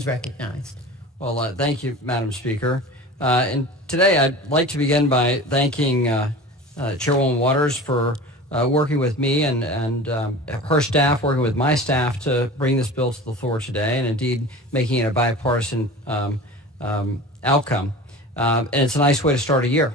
is recognized. Well, thank you, Madam Speaker. And today I'd like to begin by thanking Chairwoman Waters for working with me and her staff, working with my staff to bring this bill to the floor today, and indeed making it a bipartisan outcome. And it's a nice way to start a year.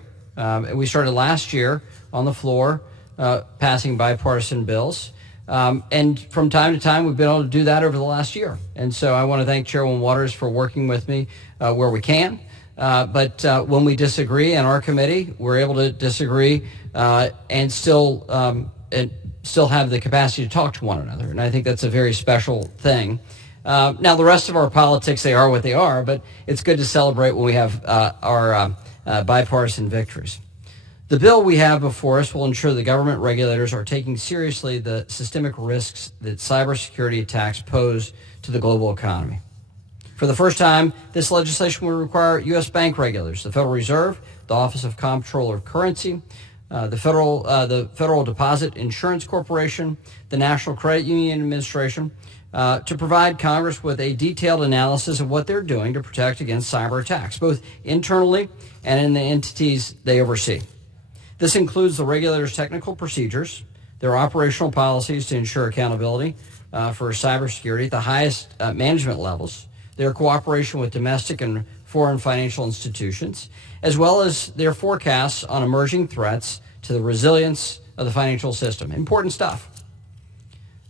We started last year on the floor passing bipartisan bills. And from time to time, we've been able to do that over the last year. And so I want to thank Chairwoman Waters for working with me where we can. But when we disagree in our committee, we're able to disagree and still have the capacity to talk to one another. And I think that's a very special thing. Now, the rest of our politics, they are what they are, but it's good to celebrate when we have our bipartisan victories. The bill we have before us will ensure the government regulators are taking seriously the systemic risks that cybersecurity attacks pose to the global economy. For the first time, this legislation will require U.S. bank regulators, the Federal Reserve, the Office of Comptroller of Currency, the Federal Deposit Insurance Corporation, the National Credit Union Administration, to provide Congress with a detailed analysis of what they're doing to protect against cyber attacks, both internally and in the entities they oversee. This includes the regulators' technical procedures, their operational policies to ensure accountability for cybersecurity at the highest management levels, their cooperation with domestic and foreign financial institutions, as well as their forecasts on emerging threats to the resilience of the financial system. Important stuff.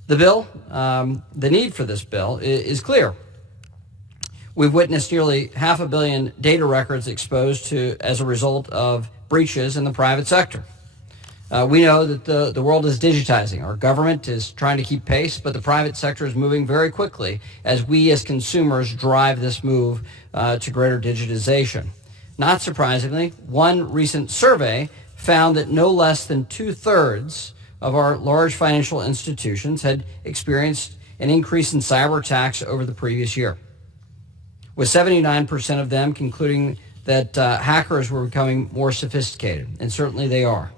The bill, the need for this bill is clear. We've witnessed nearly 500 million data records exposed as a result of breaches in the private sector. We know that the world is digitizing. Our government is trying to keep pace, but the private sector is moving very quickly as we as consumers drive this move to greater digitization. Not surprisingly, one recent survey found that no less than 2/3 of our large financial institutions had experienced an increase in cyber attacks over the previous year, with 79% of them concluding that hackers were becoming more sophisticated, and certainly they are.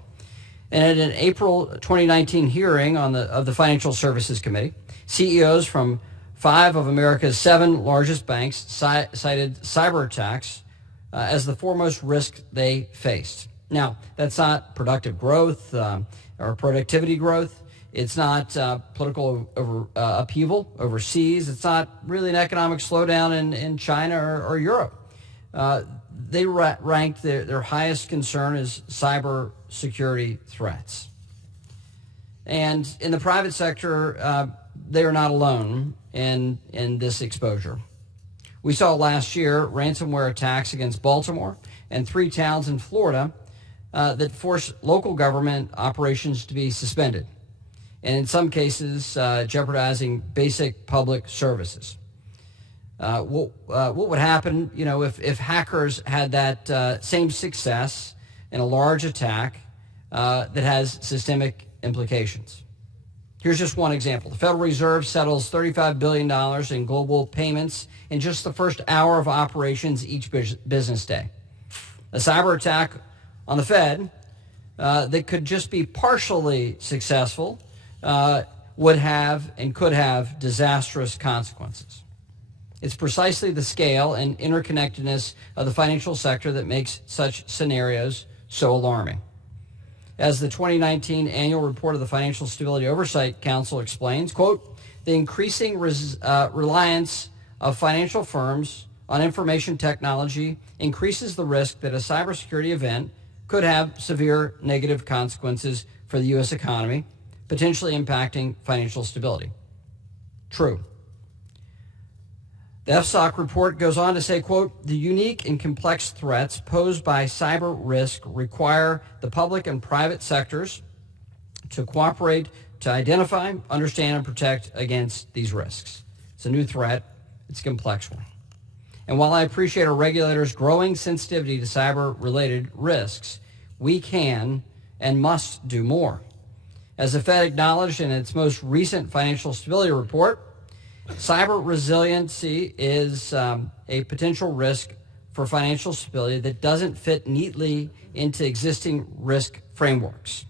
And at an April 2019 hearing of the Financial Services Committee, CEOs from 5 of America's 7 largest banks cited cyber attacks as the foremost risk they faced. Now, that's not productive growth or productivity growth. It's not political upheaval overseas. It's not really an economic slowdown in China or Europe. They ranked their highest concern as cyber security threats. And in the private sector, they are not alone in this exposure. We saw last year ransomware attacks against Baltimore and 3 towns in Florida that forced local government operations to be suspended, and in some cases jeopardizing basic public services. What would happen, if hackers had that same success in a large attack that has systemic implications? Here's just one example. The Federal Reserve settles $35 billion in global payments in just the first hour of operations each business day. A cyber attack on the Fed that could just be partially successful would have and could have disastrous consequences. It's precisely the scale and interconnectedness of the financial sector that makes such scenarios so alarming. As the 2019 annual report of the Financial Stability Oversight Council explains, quote, the increasing reliance of financial firms on information technology increases the risk that a cybersecurity event could have severe negative consequences for the U.S. economy, potentially impacting financial stability. True. The FSOC report goes on to say, quote, the unique and complex threats posed by cyber risk require the public and private sectors to cooperate to identify, understand, and protect against these risks. It's a new threat. It's a complex one. And while I appreciate our regulators' growing sensitivity to cyber-related risks, we can and must do more. As the Fed acknowledged in its most recent financial stability report, cyber resiliency is a potential risk for financial stability that doesn't fit neatly into existing risk frameworks.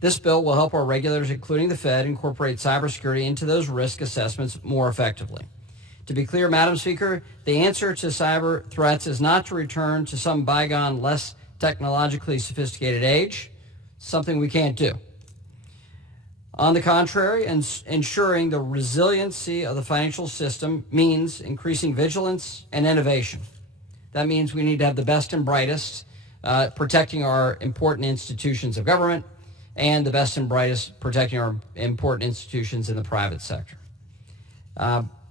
This bill will help our regulators, including the Fed, incorporate cybersecurity into those risk assessments more effectively. To be clear, Madam Speaker, the answer to cyber threats is not to return to some bygone, less technologically sophisticated age, something we can't do. On the contrary, ensuring the resiliency of the financial system means increasing vigilance and innovation. That means we need to have the best and brightest protecting our important institutions of government and the best and brightest protecting our important institutions in the private sector.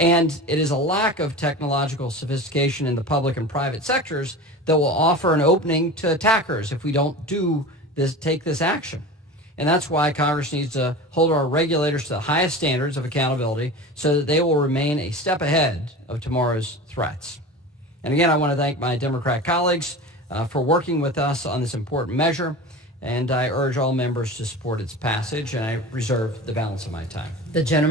And it is a lack of technological sophistication in the public and private sectors that will offer an opening to attackers if we don't take this action. And that's why Congress needs to hold our regulators to the highest standards of accountability so that they will remain a step ahead of tomorrow's threats. And again, I want to thank my Democrat colleagues for working with us on this important measure, and I urge all members to support its passage, and I reserve the balance of my time. The gentleman.